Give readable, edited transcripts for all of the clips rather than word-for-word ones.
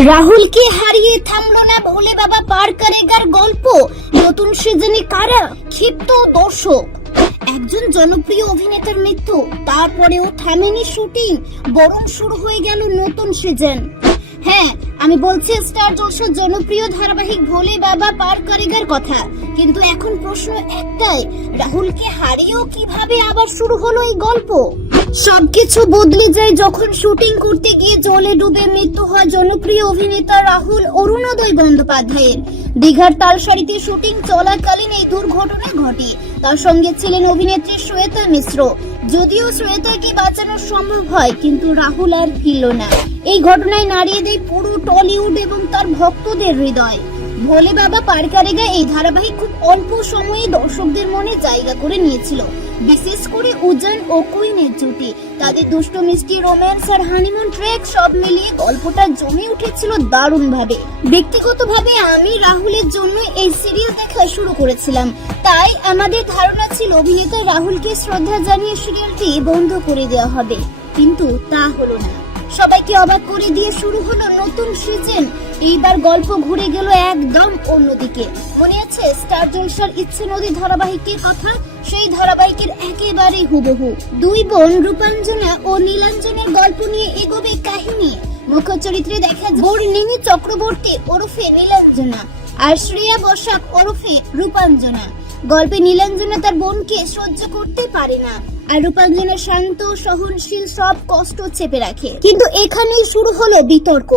রাহুলকে হারিয়ে থামলো না ভোলে বাবা পার করেগার গল্প। নতুন সিজনে কারা ক্ষিপ্ত দর্শক। একজন জনপ্রিয় অভিনেতার মৃত্যু, তারপরেও থামেনি শুটিং, বরং শুরু হয়ে গেল নতুন সিজন। হ্যাঁ, আমি বলছি স্টার জলসার জনপ্রিয় ধারাবাহিক ভোলে বাবা পার করেগার কথা। কিন্তু এখন প্রশ্ন একটাই, রাহুলকে হারিয়েও কিভাবে আবার শুরু হলো এই গল্প? সবকিছু বদলে যায় যখন শুটিং করতে গিয়ে জলে ডুবে মৃত্যু হয় জনপ্রিয় অভিনেতা রাহুল অরুণোদয় বন্দ্যোপাধ্যায়ের। দীঘার তালসারিতে শুটিং চলাকালীন এই দুর্ঘটনা ঘটে। তার সঙ্গে ছিলেন অভিনেত্রী শ্বেতা মিশ্র। যদিও শ্বেতাকে বাঁচানো সম্ভব হয়, কিন্তু রাহুল আর ফিরল না। এই ঘটনায় নাড়িয়ে দেয় পুরো টলিউড এবং তার ভক্তদের হৃদয়। ভোলে বাবা পার করেগা এই ধারাবাহিক খুব অল্প সময়ে দর্শকদের মনে জায়গা করে নিয়েছিল। বিশেষ করে উজান ও কুইনের জুটি, তাদের দুষ্ট মিষ্টি রোম্যান্স আর হানিমুন ট্রেক সব মিলিয়ে গল্পটা জমে উঠেছিল দারুণ ভাবে। ব্যক্তিগতভাবে আমি রাহুলের জন্য এই সিরিয়াল দেখা শুরু করেছিলাম, তাই আমাদের ধারণা ছিল অভিনেতা রাহুলকে শ্রদ্ধা জানিয়ে সিরিয়ালটি বন্ধ করে দেওয়া হবে, কিন্তু তা হলো না। সবাইকে অবাক করে দিয়ে শুরু হলো নতুন সিজন। এইবার গল্প ঘুরে গেল একদম অন্যদিকে। মনে আছে স্টার জলসার ইচ্ছে নদী ধারাবাহিকের কথা? সেই ধারাবাহিকের একেবারে হুবহু। দুই বোন রূপাঞ্জনা ও নীলাঞ্জনের গল্প নিয়ে এগোবে কাহিনী। মুখ্য চরিত্রে দেখা যায় বর্ণিনী চক্রবর্তী ওরফে নীলাঞ্জনা আর শ্রেয়া বসাক ওরফে রূপাঞ্জনা। গল্পে নীলাঞ্জনা তার বোনকে সহ্য করতে পারে না, আর রূপাঞ্জনা শান্ত সহনশীল, সব কষ্ট চেপে রাখে। কিন্তু এখানেই শুরু হলো বিতর্ক।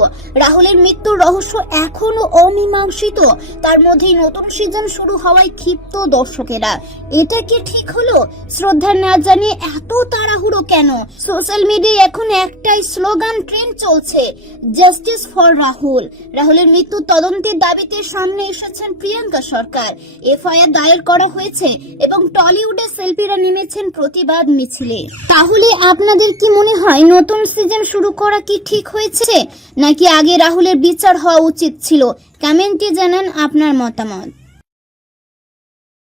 রাহুলের মৃত্যুর রহস্য এখনো অমীমাংসিত, তার মধ্যেই নতুন সিজন শুরু হওয়ায় ক্ষিপ্ত দর্শকেরা। এটা কি ঠিক হলো? শ্রদ্ধা না জানিয়ে এত তাড়াহুড়ো কেন? সোশ্যাল মিডিয়ায় এখন একটাই স্লোগান ট্রেন্ড চলছে, জাস্টিস ফর রাহুল। রাহুলের মৃত্যুর তদন্তের দাবিতে সামনে এসেছেন প্রিয়াঙ্কা সরকার। এফআইআর দায়ের করা হয়েছে এবং টলিউডে শিল্পীরা নেমেছেন প্রতিবাদ মিছিলে। তাহলে আপনাদের কি মনে হয় নতুন সিজন শুরু করা কি ঠিক হয়েছে, নাকি আগে রাহুলের বিচার হওয়া উচিত ছিল? কমেন্টে জানান আপনার মতামত।